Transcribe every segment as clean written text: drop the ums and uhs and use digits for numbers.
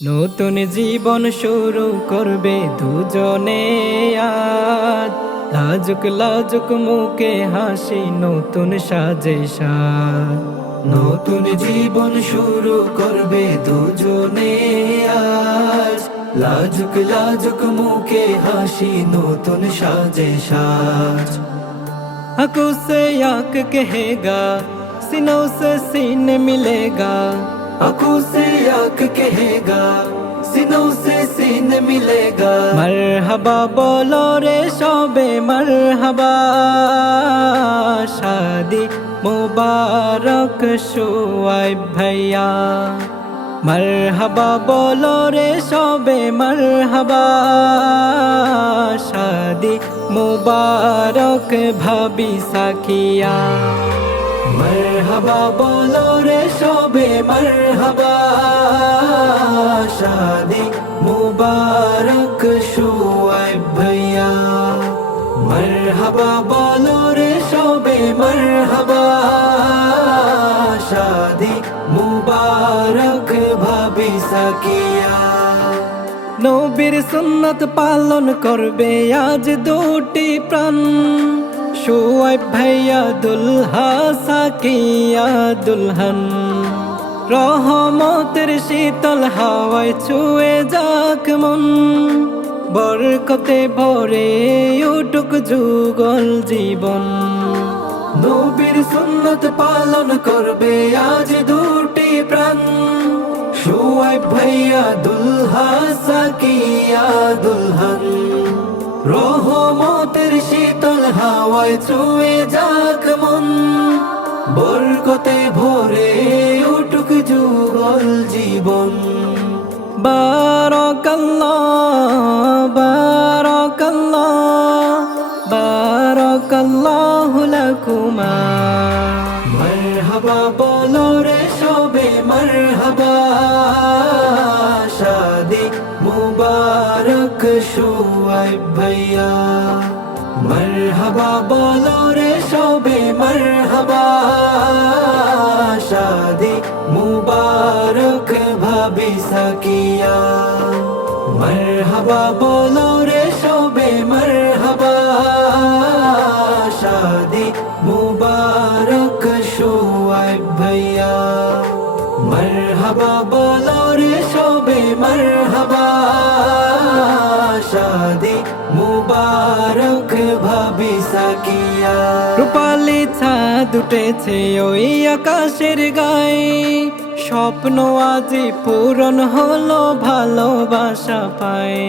নতুন জীবন শুরু করবে দুজনে আজ। লাজুক লাজুক মুখে হাসি, নতুন সাজে সাজ। নতুন জীবন শুরু করবে দুজনে আজ। লাজুক লাজুক মুখে হাসি, নতুন সাজে সাজ। आंखों से आंख कहेगा, सीनों से सीने मिलेगा। आंखों से आंख कहेगा, सीनों से सीने मिलेगा। मरहबा बोलो रे शोबे मरहबा, शादी मुबारक शुआइब भैया। मरहबा बोलो रे शोबे मरहबा, शादी मुबारक भाभी साखिया। मरहबा बोलो रे शोबे मरहबा, शादी मुबारक शुआइब भैया। मरहबा बोलो रे शोबे मरहबा, शादी मुबारक भाभी साकिया। নবীর সুন্নত পালন করবে আজ দুটি প্রাণ। শুআইব ভাইয়া দুলহা, সাকিয়া দুলহান। রহমতের শীতল হাওয়ায় ছুঁয়ে যাক মন, বরকতে ভরে উঠুক যুগল জীবন। নবীর সুন্নত পালন করবে আজ দুটি প্রাণ। শুআইব ভাইয়া দুলহা, সাকিয়া দুলহান। রহমতের শীতল হাওয়ায় ছুঁয়ে যাক মন, বরকতে ভরে উঠুক যুগল জীবন। বারাকাল্লাহ বারাকাল্লাহ বারাকাল্লাহু লাকুমা। মরহবা বলো রে শোবে মরহবা, শাদি মুবারক শুআইব ভাইয়া। মরহবা বলো রে শোবে মরহবা, শাদি মুবারক ভাবি সাকিয়া। মরহবা বলো রে শোবে মরহবা, শাদি মুবারক শুআইব ভাইয়া। মরহবা বলো রে শোবে মরহবা, শাদি মুবারক ভাবি সাকিয়া। রূপালি ছাদ উঠেছে ওই আকাশের গায়ে, স্বপ্ন আজি পূরণ হলো ভালোবাসা পায়।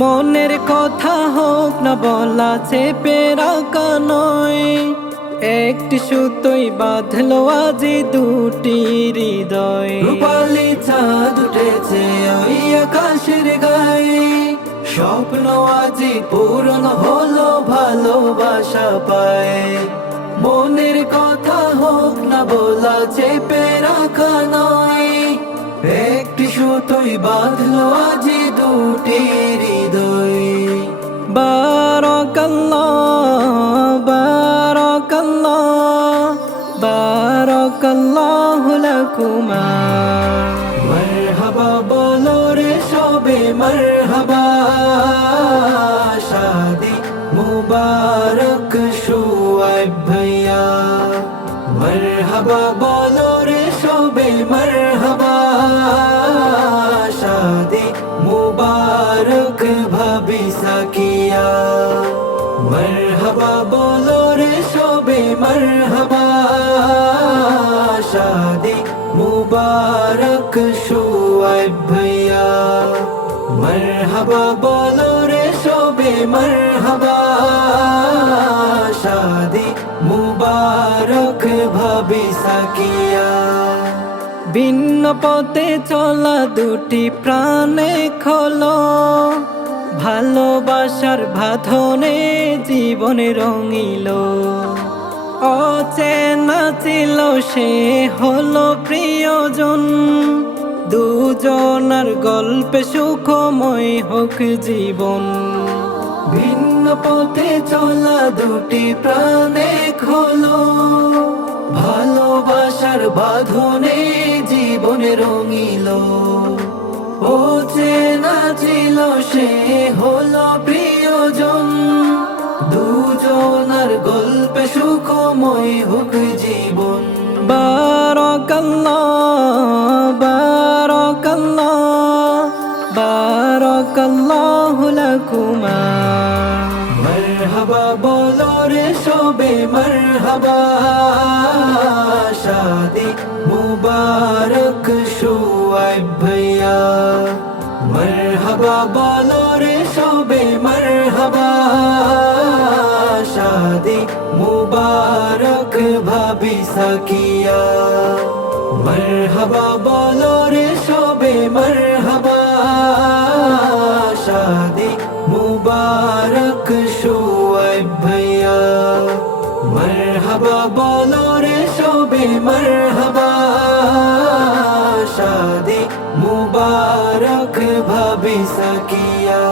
মনের কথা হোক না বলা, চেপে রাখা নয়। একটি সুতোই বাঁধলো আজি দুটি হৃদয়। রূপালি চাঁদ উঠেছে ওই আকাশের গায়ে, স্বপ্ন আজি পূরণ হলো ভালোবাসা পায়। মনের কথা হোক না বলা, চেপে রাখা নয়। একটি সুতোই বাঁধলো আজি দুটি হৃদয়। বারাকাল্লাহ বারাকাল্লাহ বারাকাল্লাহু লাকুমা। মরহবা বলো রে শোবে মরহবা, শাদি মুবারক শুআইব ভাইয়া। মরহবা বলো রে শোবে মরহবা, শাদি মুবারক ভাবি সাকিয়া। মরহবা বলো রে শোবে মরহবা, শাদি মুবারক শুআইব ভাইয়া। মরহবা বলো রে শোবে মরহবা, শাদি মুবারক ভাবি সাকিয়া। ভিন্ন পথে চলা দুটি প্রাণে খোলো, ভালোবাসার বাঁধনে জীবনে রঙিল। অচেনা ছিল সে হলো প্রিয়জন, দুজনার গল্পে সুখময় হোক জীবন। ভিন্ন পথে চলা দুটি প্রাণে খোলো, ভালোবাসার বাঁধনে জীবনে রঙিল। ছিল সে হলো প্রিয়জন, দুজনার গল্পে সুখময় হোক জীবন। বারাকাল্লাহ বারাকাল্লাহ বারাকাল্লাহু লাকুমা। মারহাবা বলো রে সবে মারহাবা, শাদি মুবারক শুআইব ভাইয়া। মারহাবা বলো রে সবে মারহাবা, শাদি মুবারক ভাবি সাকিয়া। মারহাবা বলো রে সবে মারহাবা, শাদি মুবারক শুআইব ভাইয়া। মারহাবা বলো রে সবে মারহাবা, শাদি মুবারক ভাবি সাকিয়া।